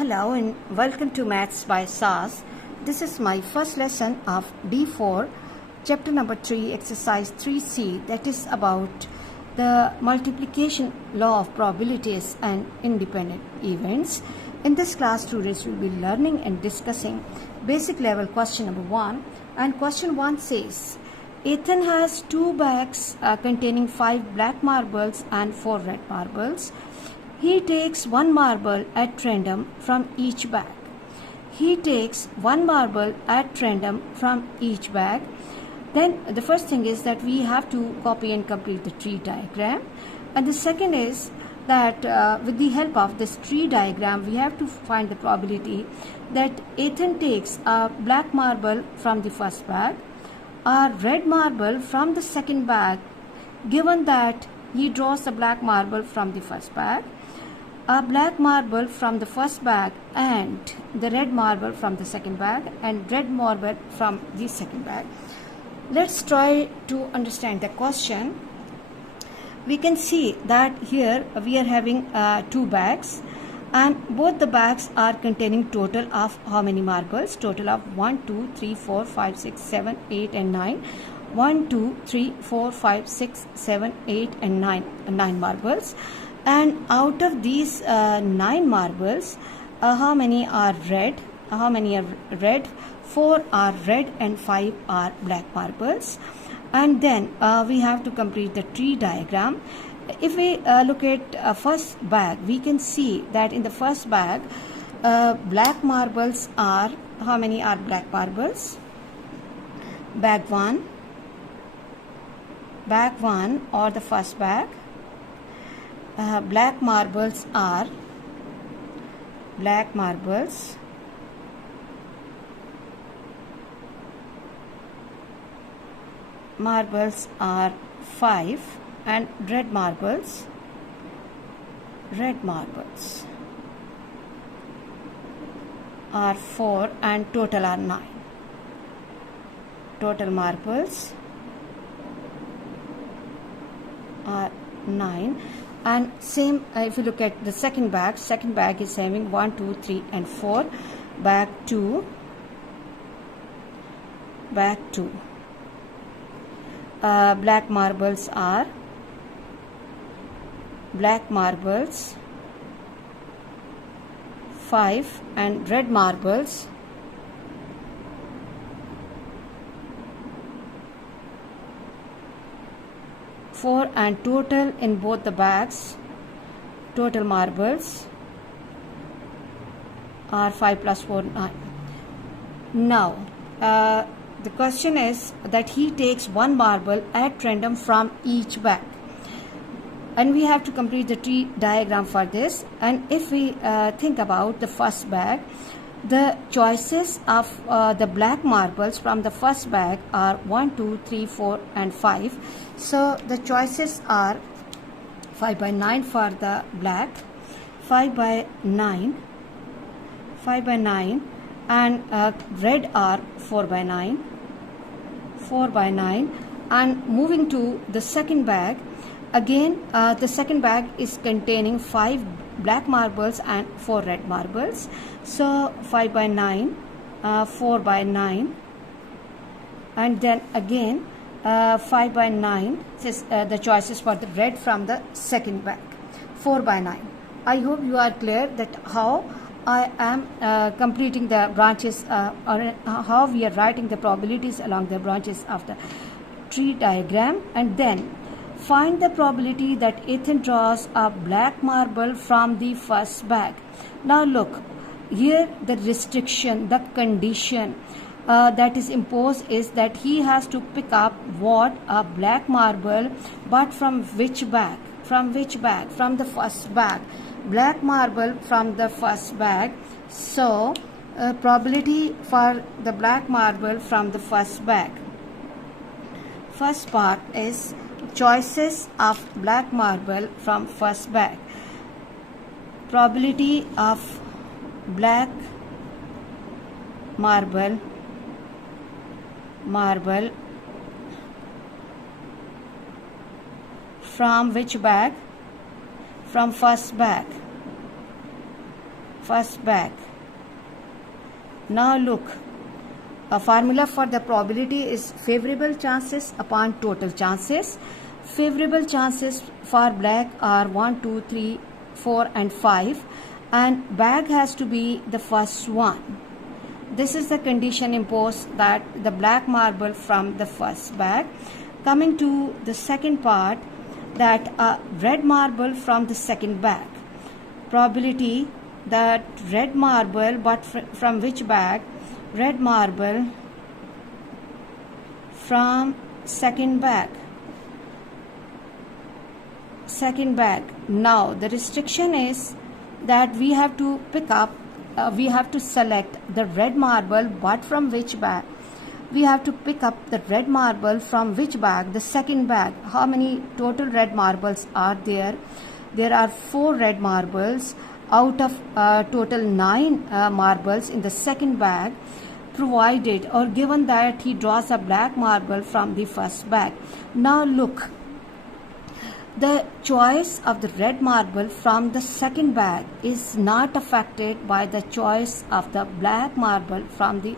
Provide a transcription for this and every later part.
Hello and welcome to Maths by SAS. This is my first lesson of D4, chapter number 3, exercise 3C, that is about the multiplication law of probabilities and independent events. In this class, students will be learning and discussing basic level question number 1. And question 1 says, Ethan has 2 bags containing 5 black marbles and 4 red marbles. He takes 1 marble at random from each bag. He takes 1 marble at random from each bag. Then the first thing is that we have to copy and complete the tree diagram. And the second is that with the help of this tree diagram, we have to find the probability that Ethan takes a black marble from the first bag, a red marble from the second bag, given that he draws a black marble from the first bag, a black marble from the first bag and the red marble from the second bag and red marble from the second bag. Let's try to understand the question. We can see that here we are having 2 bags and both the bags are containing total of how many marbles? Total of 1, 2, 3, 4, 5, 6, 7, 8 and 9. 1, 2, 3, 4, 5, 6, 7, 8 and 9 marbles. And out of these 9 marbles, how many are red? 4 are red and 5 are black marbles. And then we have to complete the tree diagram. If we look at first bag, we can see that in the first bag, black marbles are, how many are black marbles? Bag 1 or the first bag. Black marbles are marbles are 5 and red marbles are 4 and total are 9. Total marbles are 9. And same if you look at the second bag is having 1, 2, 3 and 4. Bag 2 black marbles are 5 and red marbles 4 and total in both the bags, total marbles are 5 plus 4, 9. Now, the question is that he takes 1 marble at random from each bag. And we have to complete the tree diagram for this. And if we think about the first bag, the choices of the black marbles from the first bag are 1, 2, 3, 4 and 5. So the choices are 5 by 9 for the black, 5 by 9 and red are 4 by 9 and moving to the second bag. Again the second bag is containing 5 black marbles and 4 red marbles. So 5 by 9, 4 by 9 and then again 5 by 9 is the choices for the red from the second bag, 4 by 9. I hope you are clear that how I am completing the branches or how we are writing the probabilities along the branches of the tree diagram. And then find the probability that Ethan draws a black marble from the first bag. Now look, here the restriction, the condition that is imposed is that he has to pick up what? A black marble, but from which bag? From the first bag. Black marble from the first bag. So probability for the black marble from the first bag. First part is choices of black marble from first bag. Probability of black marble from which bag? From first bag. first bag. Now look, a formula for the probability is favorable chances upon total chances. Favorable chances for black are 1, 2, 3, 4 and 5, and bag has to be the first one. This is the condition imposed, that the black marble from the first bag. Coming to the second part, that a red marble from the second bag. Probability that red marble, but from which bag? Red marble from second bag. Second bag. Now the restriction is that we have to pick up, we have to select the red marble, but from which bag? We have to pick up the red marble from which bag? The second bag. How many total red marbles are there? There are 4 red marbles out of total 9 marbles in the second bag, provided or given that he draws a black marble from the first bag. Now look, the choice of the red marble from the second bag is not affected by the choice of the black marble from the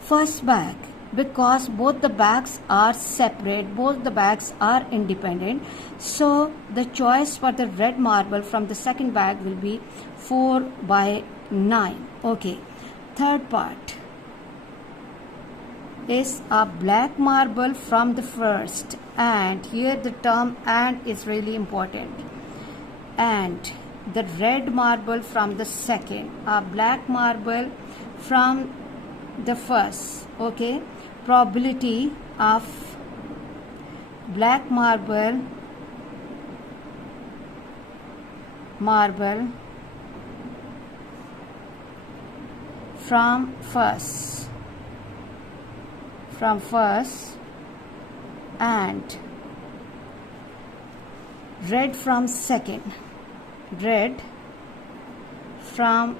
first bag, because both the bags are separate, both the bags are independent. So the choice for the red marble from the second bag will be 4 by 9. Okay, third part is a black marble from the first, and here the term "and" is really important, and the red marble from the second, a black marble from the first. Okay, probability of black marble from first and red from second, red from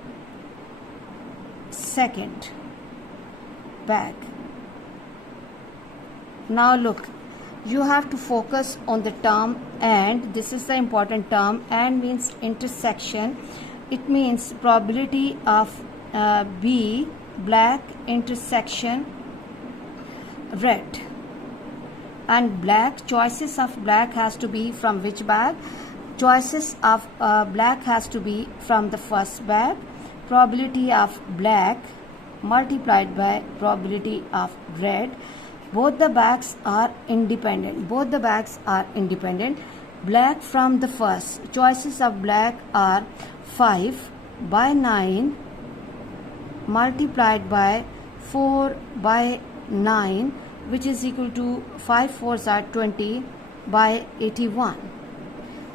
second bag. Now look, you have to focus on the term "and." This is the important term. "And" means intersection. It means probability of B, black intersection red, and black, choices of black has to be from which bag? Choices of black has to be from the first bag. Probability of black multiplied by probability of red. Both the bags are independent. Both the bags are independent. Black from the first. Choices of black are 5 by 9 multiplied by 4 by 9, which is equal to 5 4s are 20 by 81.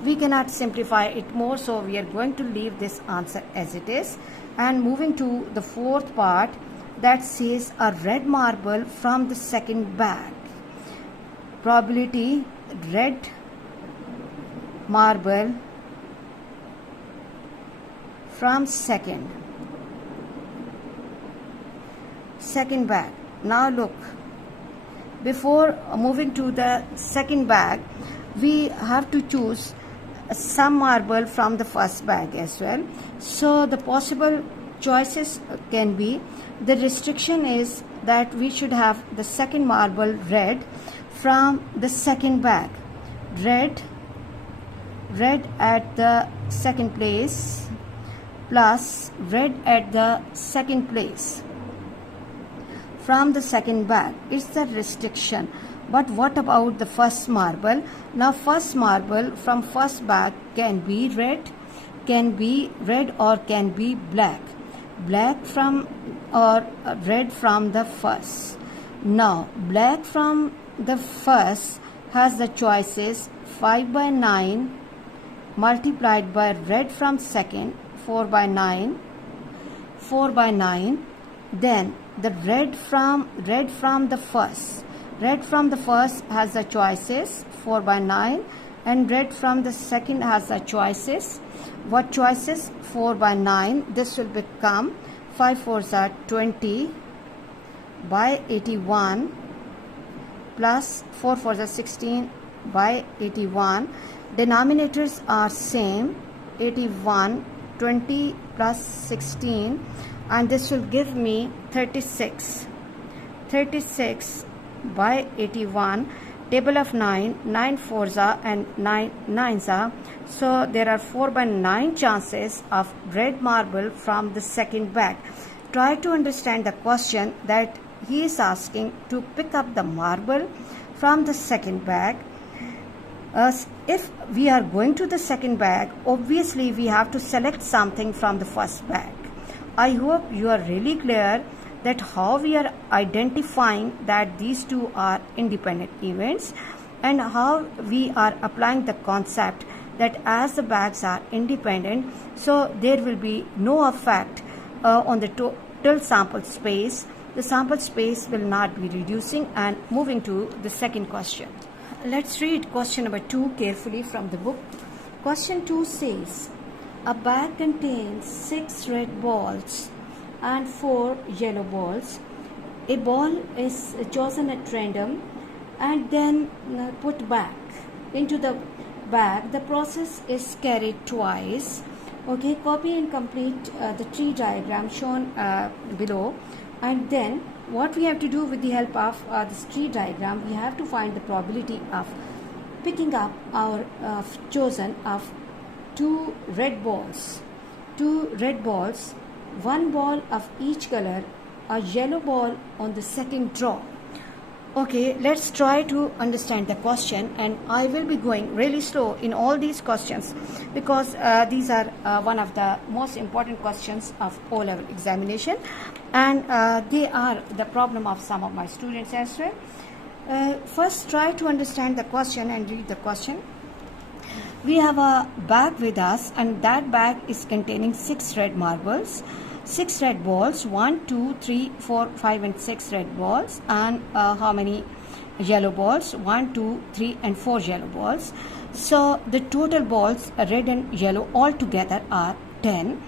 We cannot simplify it more, so we are going to leave this answer as it is. And moving to the fourth part, that says a red marble from the second bag. Probability red marble from second bag. Now look, before moving to the second bag, we have to choose some marble from the first bag as well. So the possible choices can be, the restriction is that we should have the second marble red from the second bag. Red at the second place plus red at the second place from the second bag. It's the restriction. But what about the first marble? Now first marble from first bag can be red or can be black. Black from or red from the first. Now black from the first has the choices 5 by 9 multiplied by red from second, 4 by 9. Then the red from the first. Red from the first has the choices 4 by 9, and red from the second has the choices. What choices? 4 by 9. This will become 5 4s are 20 by 81 plus 4 4s are 16 by 81. Denominators are same, 81, 20 plus 16, and this will give me 36. 36 by 81. Table of 9, 9 fours are and 9 nines are. So there are 4 by 9 chances of red marble from the second bag. Try to understand the question that he is asking to pick up the marble from the second bag. If we are going to the second bag, obviously we have to select something from the first bag. I hope you are really clear that how we are identifying that these two are independent events, and how we are applying the concept that as the bags are independent, so there will be no effect on the total sample space. The sample space will not be reducing. And moving to the second question. Let's read question number 2 carefully from the book. Question 2 says, a bag contains 6 red balls and 4 yellow balls. A ball is chosen at random and then put back into the bag. The process is carried twice. Okay, copy and complete the tree diagram shown below, and then what we have to do with the help of this tree diagram, we have to find the probability of picking up our chosen of 2 red balls. 2 red balls, 1 ball of each color, a yellow ball on the second draw. Okay, let's try to understand the question, and I will be going really slow in all these questions because these are one of the most important questions of O-level examination, and they are the problem of some of my students as well. First, try to understand the question and read the question. We have a bag with us, and that bag is containing 6 red marbles. 6 red balls, 1, 2, 3, 4, 5 and 6 red balls, and how many yellow balls? 1, 2, 3 and 4 yellow balls. So the total balls, red and yellow, all together are 10.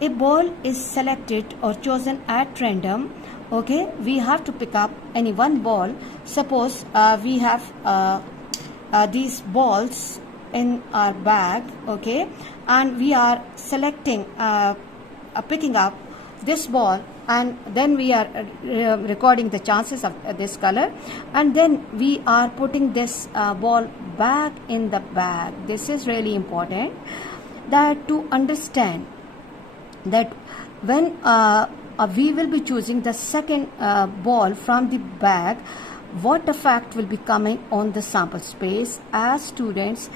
A ball is selected or chosen at random. Okay, we have to pick up any one ball. Suppose we have these balls in our bag, okay, and we are selecting picking up this ball, and then we are recording the chances of this color, and then we are putting this ball back in the bag. This is really important, that to understand that when we will be choosing the second ball from the bag, what effect will be coming on the sample space. As students,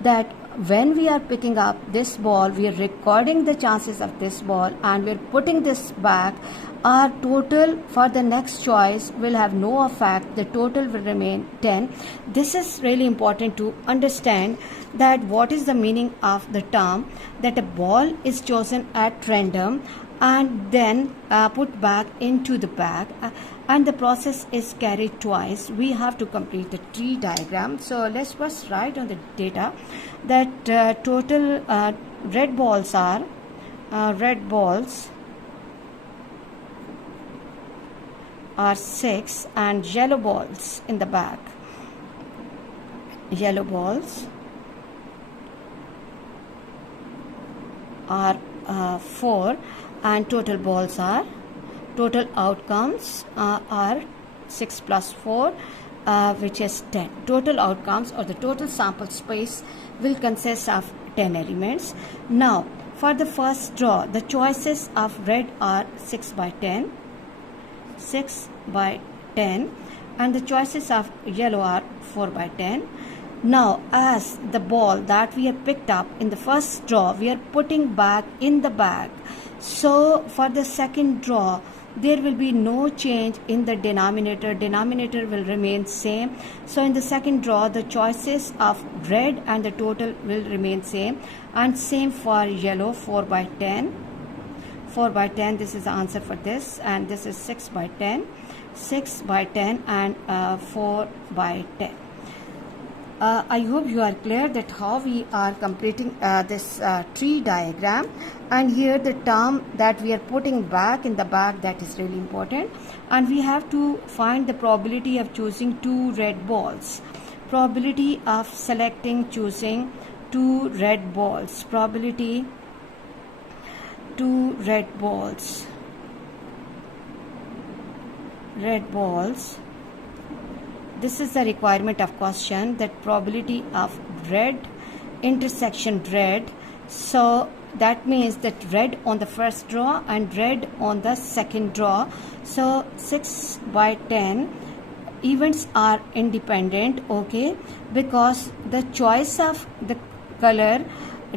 that when we are picking up this ball, we are recording the chances of this ball and we are putting this back. Our total for the next choice will have no effect. The total will remain 10. This is really important to understand that what is the meaning of the term that a ball is chosen at random and then put back into the bag, and the process is carried twice. We have to complete the tree diagram. So let's first write on the data that total red balls are red balls are 6 and yellow balls in the bag. Yellow balls are 4 and total balls are, total outcomes are 6 plus 4 which is 10. Total outcomes or the total sample space will consist of 10 elements. Now for the first draw, the choices of red are 6 by 10, 6 by 10, and the choices of yellow are 4 by 10. Now as the ball that we have picked up in the first draw, we are putting back in the bag. So for the second draw, there will be no change in the denominator. Denominator will remain same. So in the second draw, the choices of red and the total will remain same, and same for yellow. 4 by 10, 4 by 10, this is the answer for this, and this is 6 by 10, 6 by 10 and 4 by 10. I hope you are clear that how we are completing this tree diagram, and here the term that we are putting back in the bag, that is really important, and we have to find the probability of choosing 2 red balls, probability of selecting choosing 2 red balls, probability 2 red balls. This is the requirement of question, that probability of red intersection red. So that means that red on the first draw and red on the second draw. So 6 by 10 events are independent, okay, because the choice of the color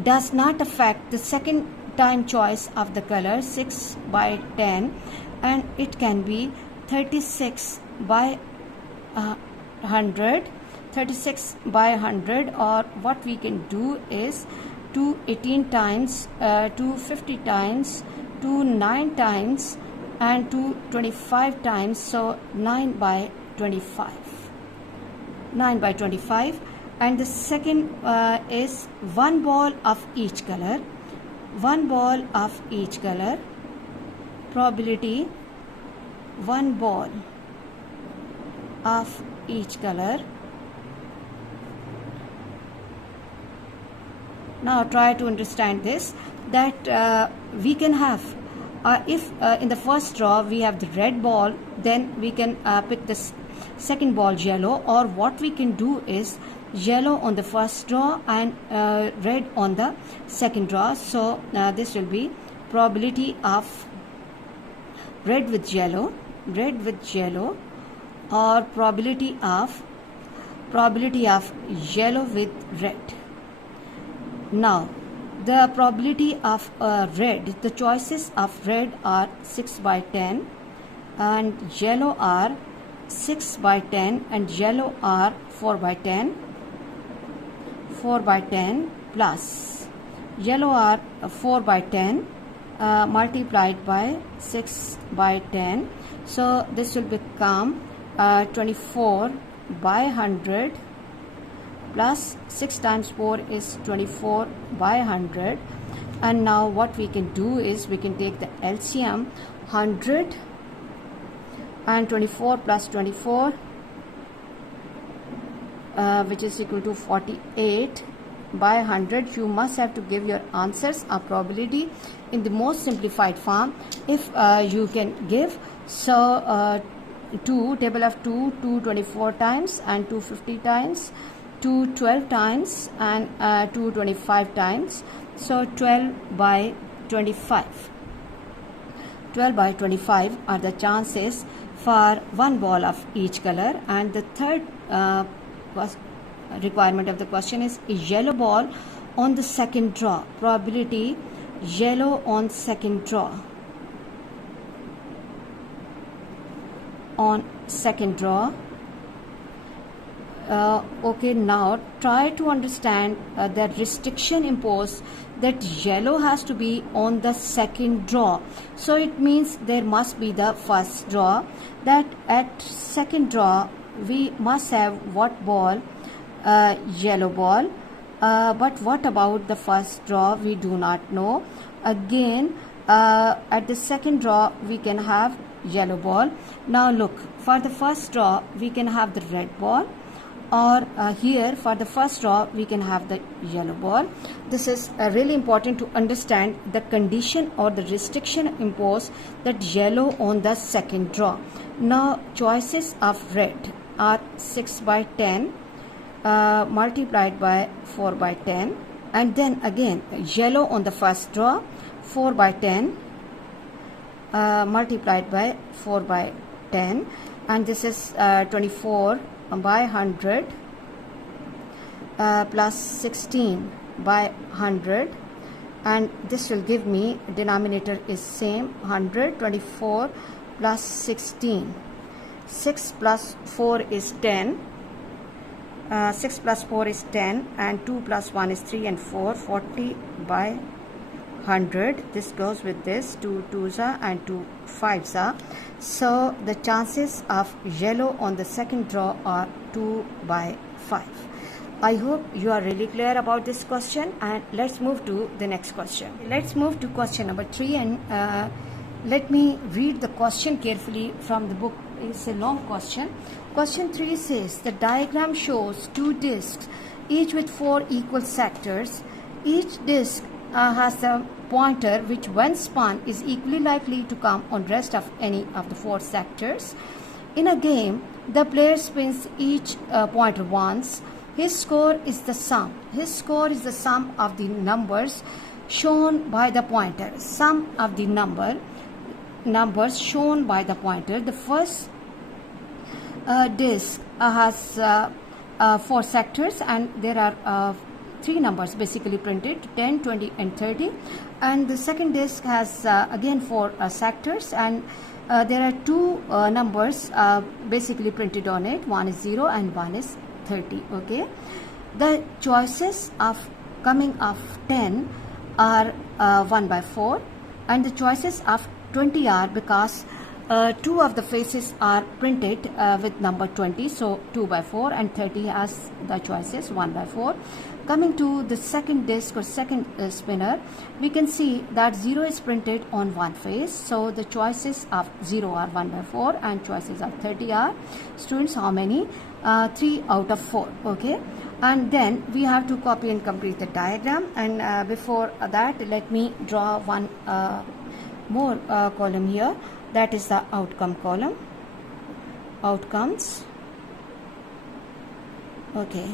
does not affect the second time choice of the color. 6 by 10, and it can be 36 by 100, 36 by 100, or what we can do is 218 times, 250 times, 29 times, and 225 times. So 9 by 25. And the second is one ball of each color. Probability one ball of each color. Now try to understand this, that we can have if in the first draw we have the red ball, then we can pick this second ball yellow, or what we can do is yellow on the first draw and red on the second draw. So this will be probability of red with yellow, or probability of yellow with red. Now the probability of red, the choices of red are 6 by 10 and yellow are 6 by 10 and yellow are 4 by 10 plus yellow are 4 by 10 multiplied by 6 by 10. So this will become 24 by 100 plus 6 times 4 is 24 by 100. And now what we can do is we can take the LCM, 100 and 24 plus 24, which is equal to 48 by 100. You must have to give your answers of probability in the most simplified form if you can give. So 2 table of 2, 224 times and 250 times, 212 times and 225 times. So 12 by 25. 12 by 25 are the chances for one ball of each color. And the third requirement of the question is a yellow ball on the second draw. Probability yellow on second draw. Okay, now try to understand the restriction imposed that yellow has to be on the second draw. So it means there must be the first draw, that at second draw we must have what ball? Yellow ball. But what about the first draw? We do not know. Again, at the second draw we can have yellow ball. Now look, for the first draw we can have the red ball, or here for the first draw we can have the yellow ball. This is really important to understand the condition or the restriction imposed that yellow on the second draw. Now choices of red are 6 by 10 multiplied by 4 by 10, and then again yellow on the first draw 4 by 10 multiplied by 4 by 10, and this is 24 by 100 plus 16 by 100, and this will give me denominator is same, 100, 24 plus 16. 6 plus 4 is 10. 6 plus 4 is 10, and 2 plus 1 is 3 and 4, 40 by 100. This goes with this, 2 2s are and 2 5s are. So the chances of yellow on the second draw are 2 by 5. I hope you are really clear about this question, and let's move to the next question. Let's move to question number 3, and let me read the question carefully from the book. It's a long question. Question 3 says the diagram shows two discs, each with 4 equal sectors. Each disc has the pointer which when spun is equally likely to come on rest of any of the 4 sectors. In a game, the player spins each pointer once. His score is the sum. His score is the sum of the numbers shown by the pointer. Sum of the numbers shown by the pointer. The first disc has 4 sectors, and there are 3 numbers basically printed, 10, 20 and 30. And the second disc has again 4 sectors, and there are 2 numbers basically printed on it. One is 0 and one is 30. Okay, the choices of coming of 10 are 1 by 4, and the choices of 20 are because 2 of the faces are printed with number 20, so 2 by 4, and 30 has the choices 1 by 4. Coming to the second disc or second spinner, we can see that 0 is printed on one face, so the choices of 0 are 1 by 4 and choices of 30 are, students, how many? 3 out of 4. Okay, and then we have to copy and complete the diagram, and before that let me draw one more column here, that is the outcome column. Outcomes. Okay,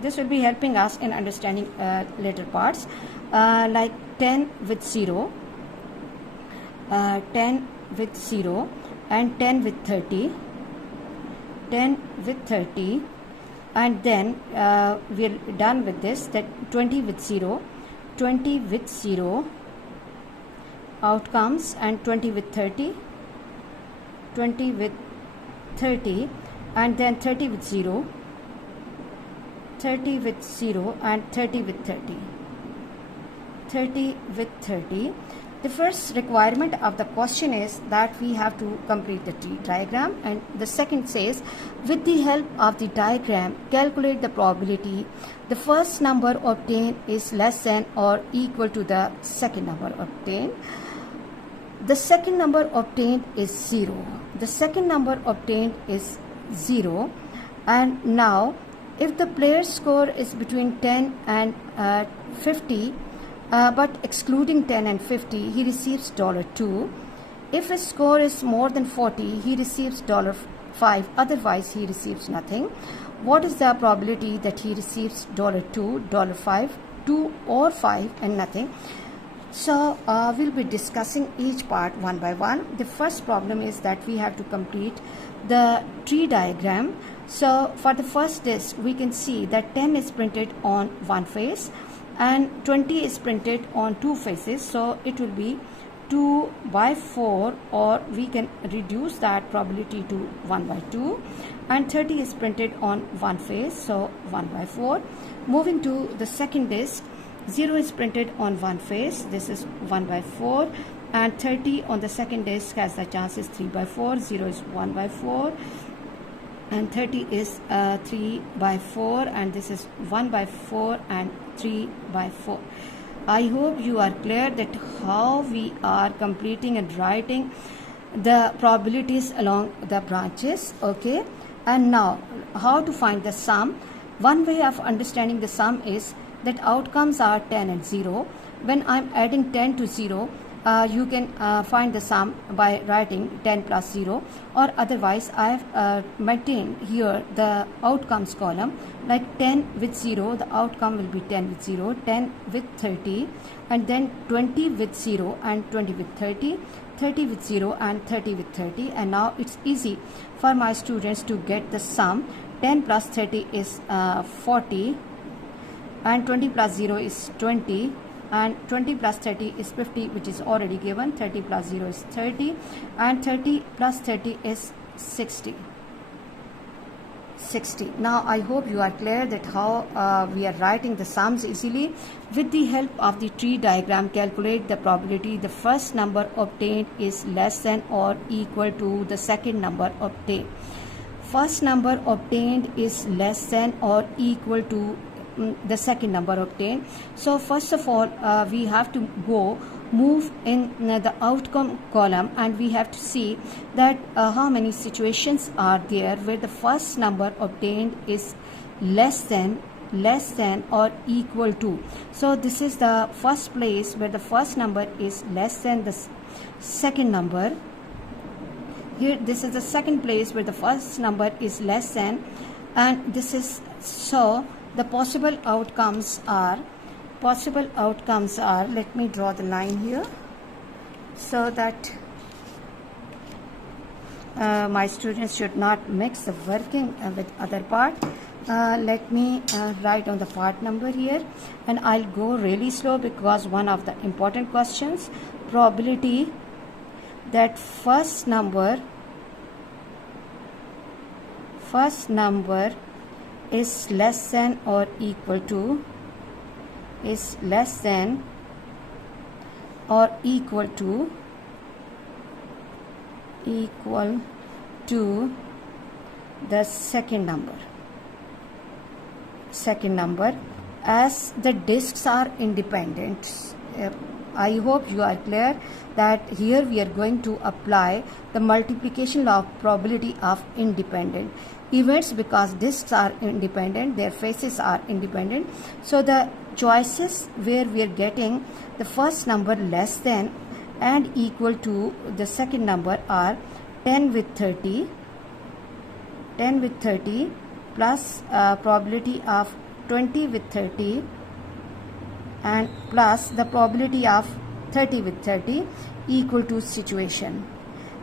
this will be helping us in understanding later parts, like 10 with 0, 10 with 0 and 10 with 30, 10 with 30, and then we're done with this, that 20 with 0, 20 with 0 outcomes, and 20 with 30, 20 with 30, and then 30 with 0, 30 with 0 and 30 with 30, 30 with 30. The first requirement of the question is that we have to complete the tree diagram, and the second says, with the help of the diagram, calculate the probability the first number obtained is less than or equal to the second number obtained. The second number obtained is 0. The second number obtained is 0, and now if the player's score is between 10 and 50, but excluding 10 and 50, he receives $2. If his score is more than 40, he receives $5, otherwise he receives nothing. What is the probability that he receives $2, $5, 2 or 5 and nothing? So we'll be discussing each part one by one. The first problem is that we have to complete the tree diagram. So for the first disc, we can see that 10 is printed on one face and 20 is printed on 2 faces, so it will be 2 by 4, or we can reduce that probability to 1 by 2, and 30 is printed on one face, so 1 by 4. Moving to the second disc, 0 is printed on one face, this is 1 by 4, and 30 on the second disc has the chances 3 by 4, 0 is 1 by 4, and 30 is 3 by 4, and this is 1 by 4 and 3 by 4. I hope you are clear that how we are completing and writing the probabilities along the branches. Okay, and now how to find the sum. One way of understanding the sum is that outcomes are 10 and 0. When I'm adding 10 to 0, you can find the sum by writing 10 plus 0, or otherwise I have maintained here the outcomes column, like 10 with 0, the outcome will be 10 with 0, 10 with 30, and then 20 with 0 and 20 with 30, 30 with 0 and 30 with 30, and now it's easy for my students to get the sum. 10 plus 30 is 40, and 20 plus 0 is 20, and 20 plus 30 is 50, which is already given. 30 plus 0 is 30, and 30 plus 30 is 60. Now I hope you are clear that how we are writing the sums easily. With the help of the tree diagram, calculate the probability the first number obtained is less than or equal to the second number obtained. First number obtained is less than or equal to the second number obtained. So first of all, we have to move in the outcome column, and we have to see that how many situations are there where the first number obtained is less than less than or equal to. So this is the first place where the first number is less than the second number. Here this is the second place where the first number is less than, and this is, so the possible outcomes are, let me draw the line here so that my students should not mix the working with other part. Let me write on the part number here, and I'll go really slow because one of the important questions, probability that first number is less than or equal to, equal to the second number as the disks are independent. I hope you are clear that here we are going to apply the multiplication law of probability of independent events because disks are independent, their faces are independent. So the choices where we are getting the first number less than and equal to the second number are 10 with 30 plus probability of 20 with 30 and plus the probability of 30 with 30 equal to situation.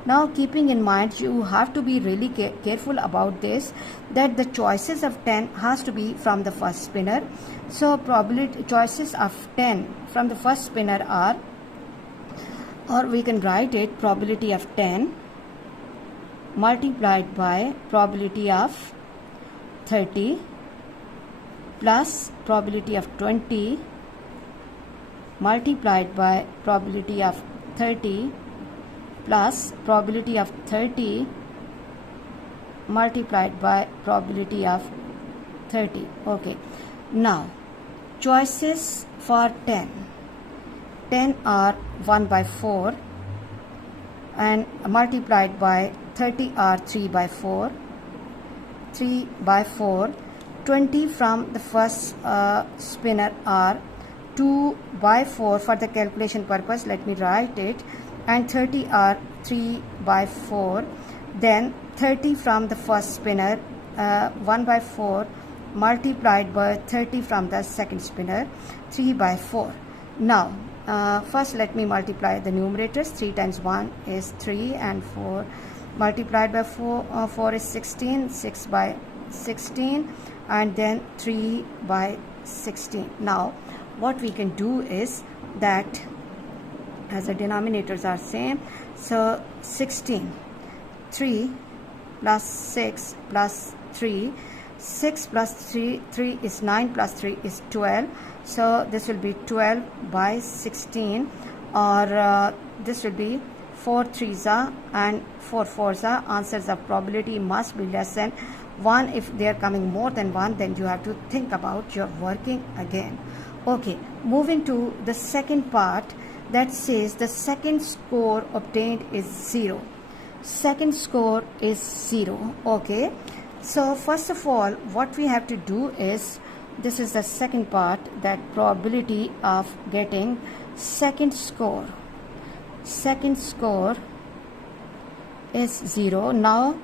Now keeping in mind, you have to be really careful about this, that the choices of 10 has to be from the first spinner. So probability choices of 10 from the first spinner are, or we can write it, probability of 10 multiplied by probability of 30 plus probability of 20 multiplied by probability of 30 plus probability of 30 multiplied by probability of 30. Okay, now choices for 10 are 1 by 4 and multiplied by 30 are 3 by 4, 20 from the first spinner are 2 by 4 for the calculation purpose, let me write it, and 30 are 3 by 4, then 30 from the first spinner 1 by 4 multiplied by 30 from the second spinner 3 by 4. Now first let me multiply the numerators. 3 times 1 is 3 and 4 multiplied by 4 is 16, 6 by 16 and then 3 by 16. Now what we can do is that as the denominators are same, so 16, 3 plus 6 plus 3, 6 plus 3 is 9 plus 3 is 12, so this will be 12 by 16, or this will be 4 3s and 4 4s. Answers of probability must be less than 1. If they are coming more than 1, then you have to think about your working again. Okay, moving to the second part, that says the second score obtained is 0. Second score is 0. Okay, so first of all what we have to do is, this is the second part, that probability of getting second score is 0. Now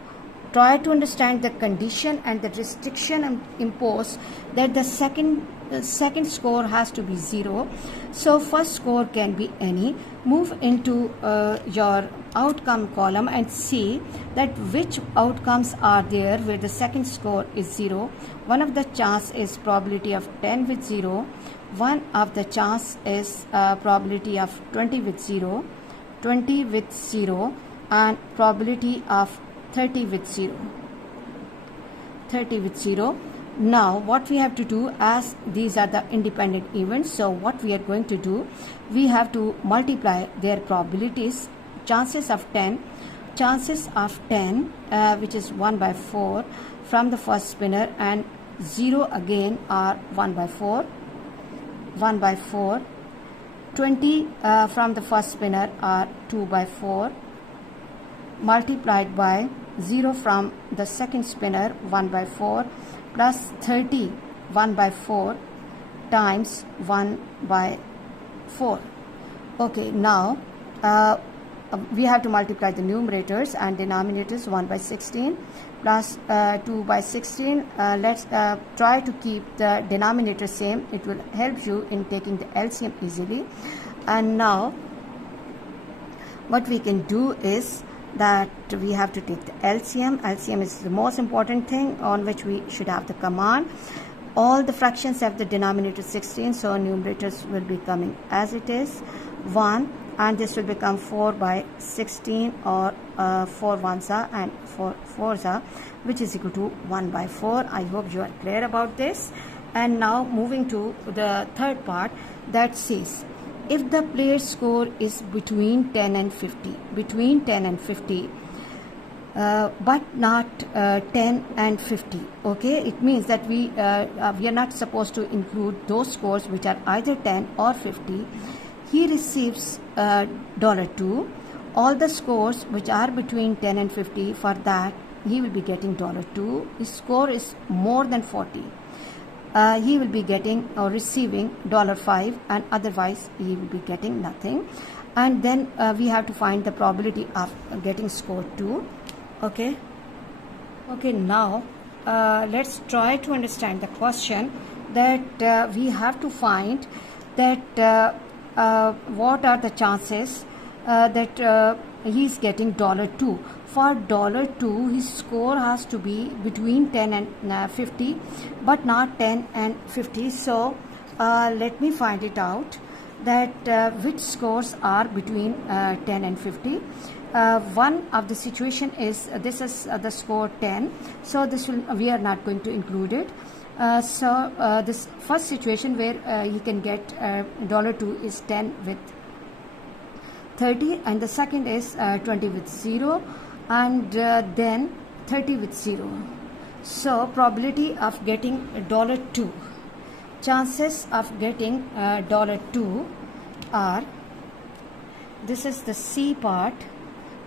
try to understand the condition and the restriction imposed that the second score has to be 0. So first score can be any. Move into your outcome column and see that which outcomes are there where the second score is 0. One of the chance is probability of 10 with 0. One of the chance is probability of 20 with 0, 20 with 0, and probability of 30 with 0. Now what we have to do, as these are the independent events, so what we are going to do, we have to multiply their probabilities. Chances of 10 which is 1 by 4 from the first spinner, and 0 again are 1 by 4, 20 from the first spinner are 2 by 4 multiplied by 0 from the second spinner 1 by 4 plus 30 1 by 4 times 1 by 4. Okay, now we have to multiply the numerators and denominators. 1 by 16 plus 2 by 16. Let's try to keep the denominator same. It will help you in taking the LCM easily. And now what we can do is that we have to take the LCM. LCM is the most important thing on which we should have the command. All the fractions have the denominator 16, so numerators will be coming as it is 1, and this will become 4 by 16, or 4 ones are and 4 fours are, which is equal to 1 by 4. I hope you are clear about this. And now moving to the third part, that says if the player's score is between 10 and 50, but not 10 and 50, okay, it means that we are not supposed to include those scores which are either 10 or 50. He receives $2. All the scores which are between 10 and 50, for that he will be getting $2. His score is more than 40. He will be getting or receiving $5, and otherwise he will be getting nothing. And then we have to find the probability of getting score 2. Okay, now let's try to understand the question, that we have to find that what are the chances that he is getting $2. For $2, his score has to be between 10 and 50, but not 10 and 50. So let me find it out, that which scores are between 10 and 50. One of the situation is this is the score 10, so this will, we are not going to include it. So this first situation where he can get $2 is 10 with 30, and the second is 20 with 0, and then 30 with 0. So probability of getting $2, chances of getting $2 are, this is the C part,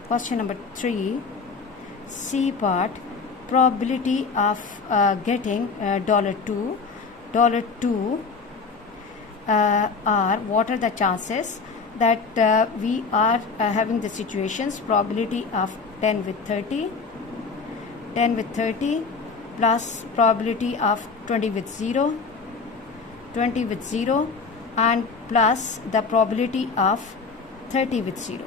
question number 3, C part, probability of getting $2 are, what are the chances that we are having the situations, probability of 10 with 30 plus probability of 20 with 0 and plus the probability of 30 with 0.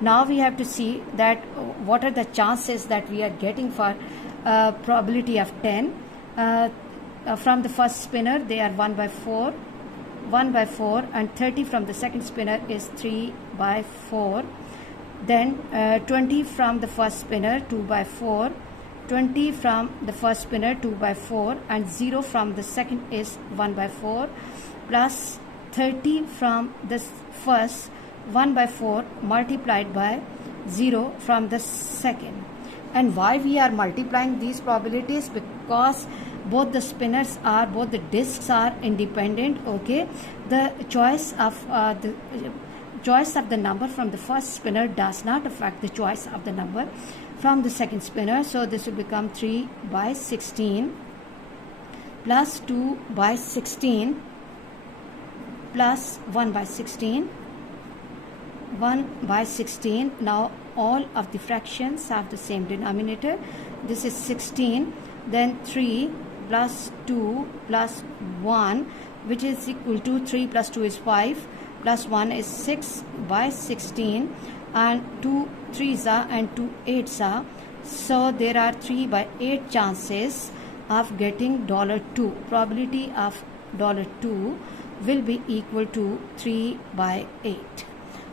Now we have to see that what are the chances that we are getting for probability of 10. From the first spinner they are 1 by 4, and 30 from the second spinner is 3 by 4. Then 20 from the first spinner, 2 by 4, 20 from the first spinner, 2 by 4, and 0 from the second is 1 by 4, plus 30 from the first, 1 by 4 multiplied by 0 from the second. And why we are multiplying these probabilities? Because both the spinners are, both the discs are independent. Okay, the choice of the number from the first spinner does not affect the choice of the number from the second spinner. So this will become 3 by 16 plus 2 by 16 plus 1 by 16. Now all of the fractions have the same denominator. This is 16, then 3 plus 2 plus 1, which is equal to 3 plus 2 is 5, plus 1 is 6 by 16, and 2 3s are and 2 8s are. So there are 3 by 8 chances of getting $2. Probability of $2 will be equal to 3 by 8.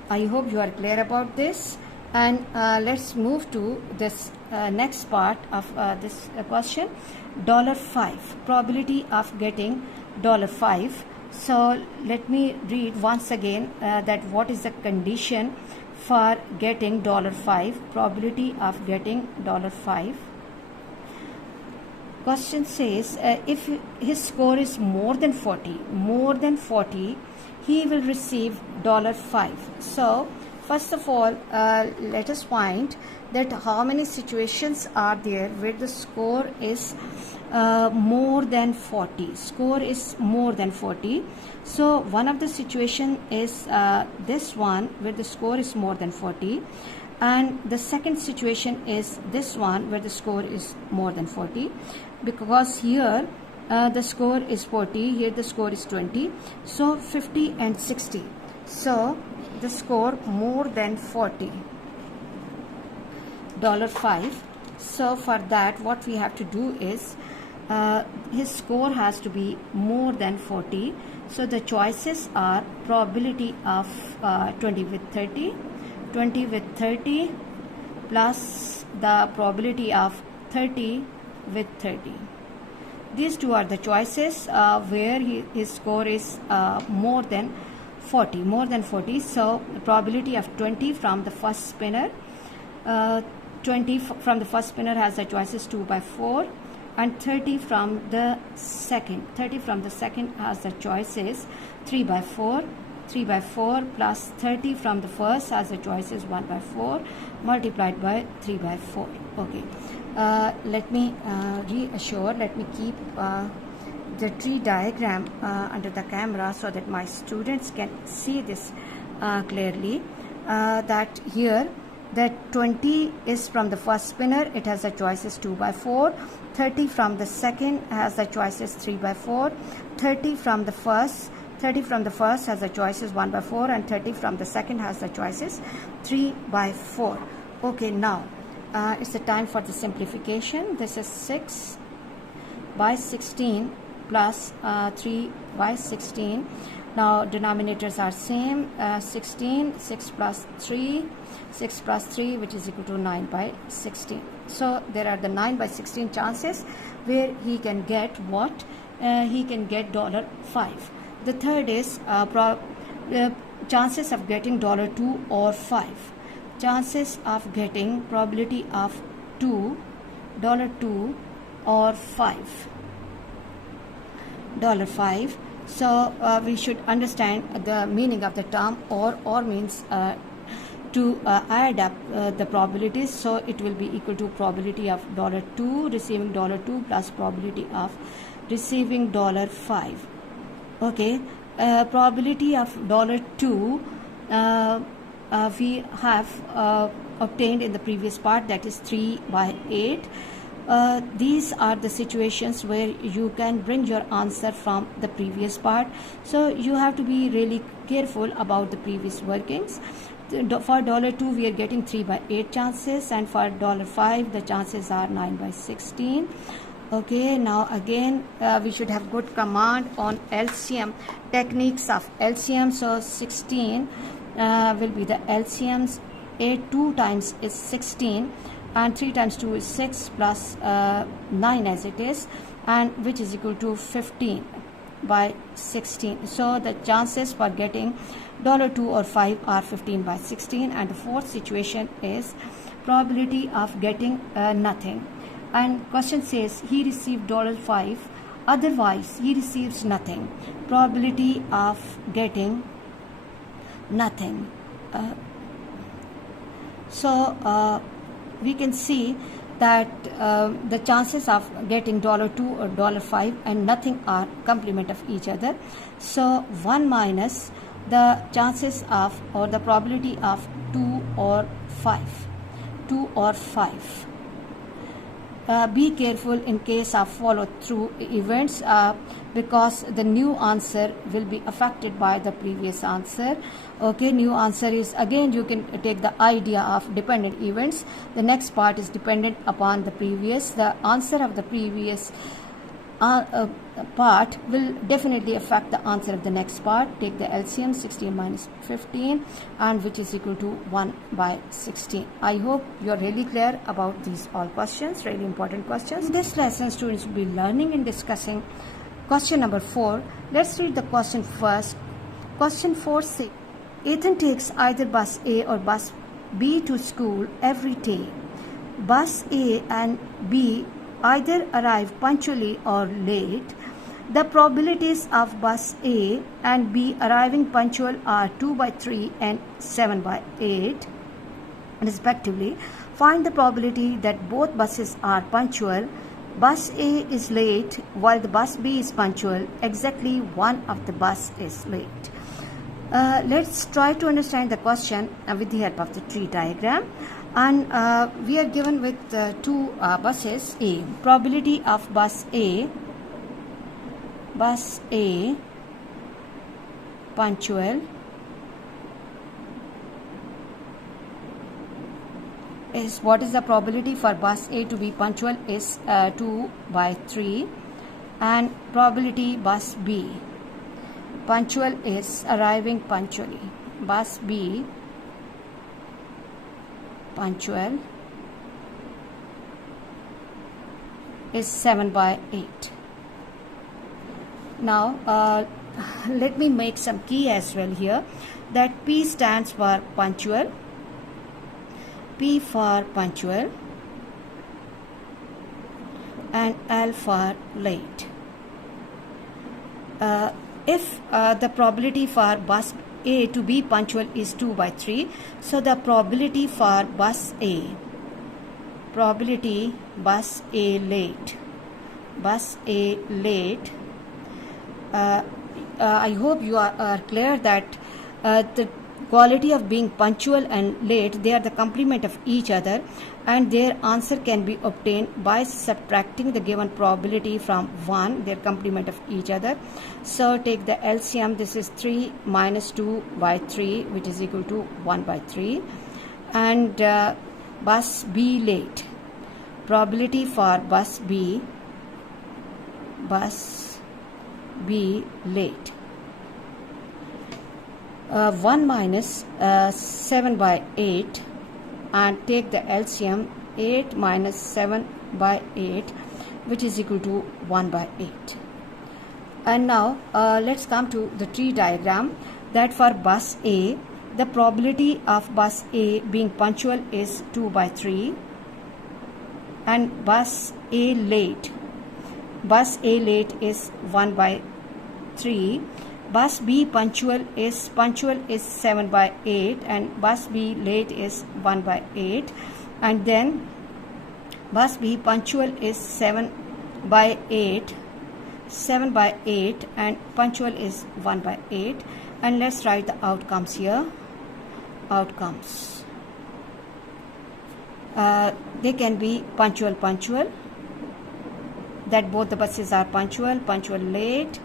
I hope you are clear about this. And let's move to this next part of this question, $5, probability of getting $5. So let me read once again that what is the condition for getting $5, probability of getting $5. Question says if his score is more than 40, he will receive $5. So first of all, let us find that how many situations are there where the score is more than 40. Score is more than 40. So one of the situation is this one where the score is more than 40, and the second situation is this one where the score is more than 40, because here the score is 40, here the score is 20, so 50 and 60. So the score more than 40, $5. So for that, what we have to do is his score has to be more than 40. So the choices are probability of 20 with 30, 20 with 30 plus the probability of 30 with 30. These two are the choices where his score is more than 40. So the probability of 20 from the first spinner, 20 from the first spinner has the choices 2 by 4, and 30 from the second. 30 from the second has the choices 3 by 4. 3 by 4 plus 30 from the first has the choices 1 by 4 multiplied by 3 by 4. Okay. Let me reassure. Let me keep the tree diagram under the camera so that my students can see this clearly. That here that 20 is from the first spinner, it has the choices 2 by 4. 30 from the second has the choices 3 by 4. 30 from the first has the choices 1 by 4, and 30 from the second has the choices 3 by 4. Okay, now it's the time for the simplification. This is 6 by 16 plus 3 by 16. Now denominators are same, 16, 6 plus 3, which is equal to 9 by 16. So there are the 9 by 16 chances where he can get what? He can get $5. The third is chances of getting $2 or 5. Chances of getting probability of $2 or 5. $5. So we should understand the meaning of the term or means to add up the probabilities. So it will be equal to probability of $2 receiving $2 plus probability of receiving $5. Okay, probability of $2 we have obtained in the previous part, that is 3 by 8. These are the situations where you can bring your answer from the previous part. So you have to be really careful about the previous workings. For $2 we are getting 3 by 8 chances, and for $5 the chances are 9 by 16. Okay, now again we should have good command on LCM, techniques of LCM. So 16 will be the LCMs. 2 times is 16, and 3 times 2 is 6 plus 9 as it is, and which is equal to 15 by 16. So the chances for getting $2 or 5 are 15 by 16. And the fourth situation is probability of getting nothing. And question says he received $5, otherwise he receives nothing. Probability of getting nothing. So we can see that the chances of getting $2 or $5 and nothing are complement of each other. So 1 minus the chances of or the probability of 2 or 5. 2 or 5. Be careful in case of follow through events because the new answer will be affected by the previous answer. Okay, new answer is, again you can take the idea of dependent events. The next part is dependent upon the previous. The answer of the previous part will definitely affect the answer of the next part. Take the LCM, 16 minus 15, and which is equal to 1 by 16. I hope you are really clear about these all questions, really important questions. In this lesson, students will be learning and discussing question number 4. Let's read the question first. Question 4 says, Ethan takes either bus A or bus B to school every day. Bus A and B either arrive punctually or late. The probabilities of bus A and B arriving punctual are 2 by 3 and 7 by 8 respectively. Find the probability that both buses are punctual. Bus A is late while the bus B is punctual. Exactly one of the bus is late. Let's try to understand the question with the help of the tree diagram. And we are given with two buses A. Probability of bus A punctual is, what is the probability for bus A to be punctual is 2/3, and probability bus B punctual is arriving punctually. Bus B punctual is 7/8. Now let me make some key as well here, that P stands for punctual, P for punctual, and L for late. If the probability for bus A to be punctual is 2/3, so the probability for bus A, probability bus A late, I hope you are clear that the quality of being punctual and late, they are the complement of each other, and their answer can be obtained by subtracting the given probability from 1, their complement of each other. So take the LCM, this is 3 minus 2/3, which is equal to 1/3. And bus B late, probability for bus B late, 1 minus 7/8, and take the LCM, 8 minus 7/8, which is equal to 1/8. And now let's come to the tree diagram, that for bus A, the probability of bus A being punctual is 2/3, and bus A late is 1/3. Bus B punctual is 7/8, and bus B late is 1/8, and then bus B punctual is 7/8, and punctual is 1/8. And let's write the outcomes here. Outcomes, they can be punctual, that both the buses are punctual, late,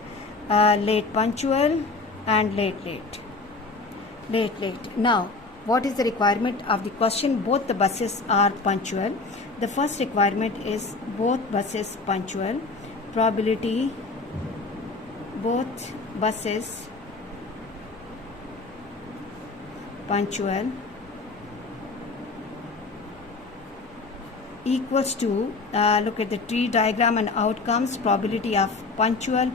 late punctual, and late. Now, what is the requirement of the question? Both the buses are punctual. The first requirement is both buses punctual. Probability both buses punctual equals to, look at the tree diagram and outcomes, probability of punctual,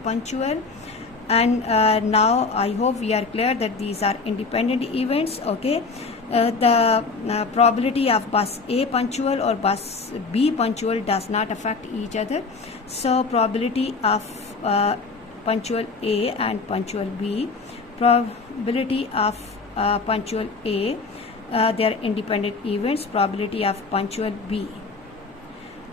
and now I hope we are clear that these are independent events. Okay, the probability of bus A punctual or bus B punctual does not affect each other. So probability of punctual A and punctual B, probability of punctual A, they are independent events, probability of punctual B,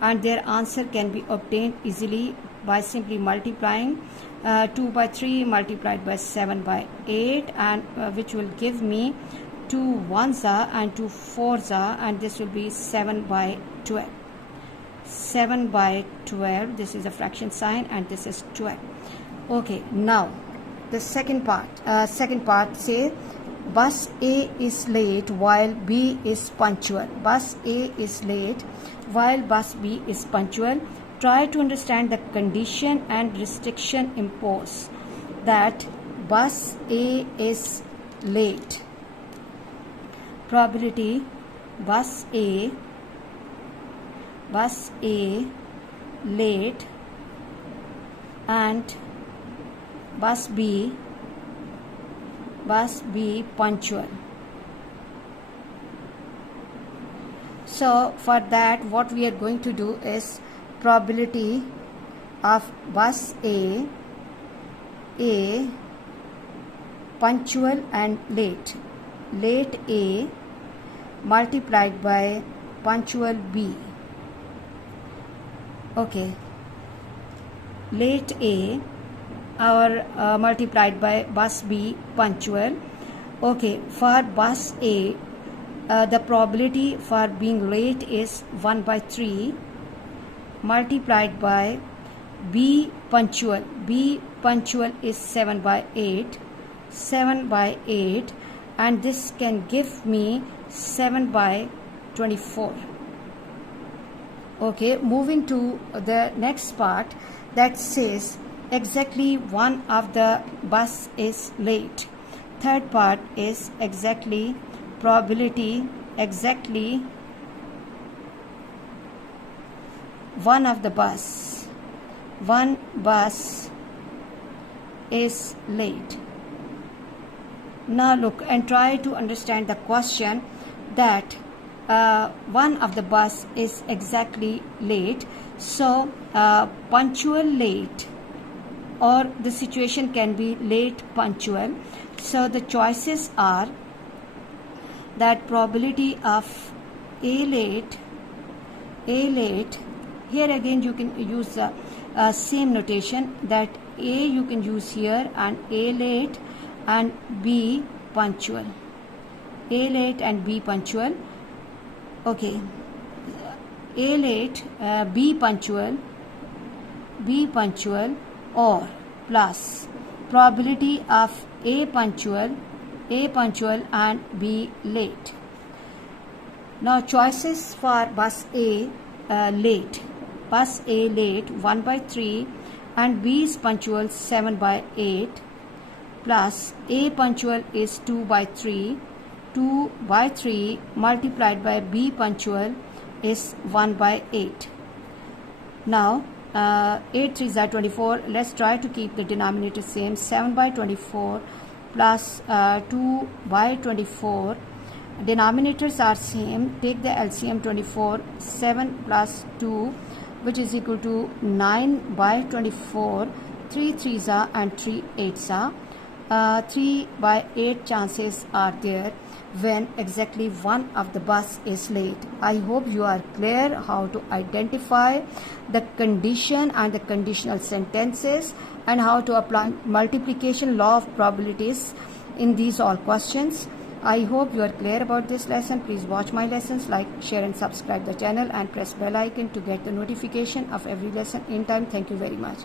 and their answer can be obtained easily by simply multiplying 2/3 multiplied by 7/8, and which will give me 2 1s and 2 4s, and this will be 7/12. 7/12, this is a fraction sign, and this is 12. Okay, now the second part say bus A is late while B is punctual. Bus A is late while bus B is punctual. Try to understand the condition and restriction imposed that bus A is late. Probability bus A late, and bus B punctual. So for that, what we are going to do is probability of bus A punctual and late A multiplied by punctual B. Okay, late A or multiplied by bus B punctual. Okay, for bus A, the probability for being late is 1 by 3 multiplied by B punctual. B punctual is 7 by 8. 7 by 8, and this can give me 7 by 24. Okay, moving to the next part that says exactly one of the bus is late. Third part is exactly probability, exactly one of the bus. One bus is late. Now look and try to understand the question that one of the bus is exactly late. So punctual late, or the situation can be late punctual. So the choices are that probability of A late. Here again you can use the same notation, that A you can use here, and A late and B punctual. A late and B punctual. Okay, A late, B punctual, or plus probability of A punctual and B late. Now choices for bus A late. Bus A late 1 by 3 and B is punctual 7 by 8, plus A punctual is 2 by 3. 2 by 3 multiplied by B punctual is 1 by 8. Now 8 3s are 24. Let's try to keep the denominator same. 7 by 24 plus 2 by 24. Denominators are same. Take the LCM 24. 7 plus 2, which is equal to 9 by 24. 3 3s are and 3 8s are. 3 by 8 chances are there when exactly one of the bus is late. I hope you are clear how to identify the condition and the conditional sentences, and how to apply multiplication law of probabilities in these all questions. I hope you are clear about this lesson. Please watch my lessons, like, share and subscribe the channel, and press bell icon to get the notification of every lesson in time. Thank you very much.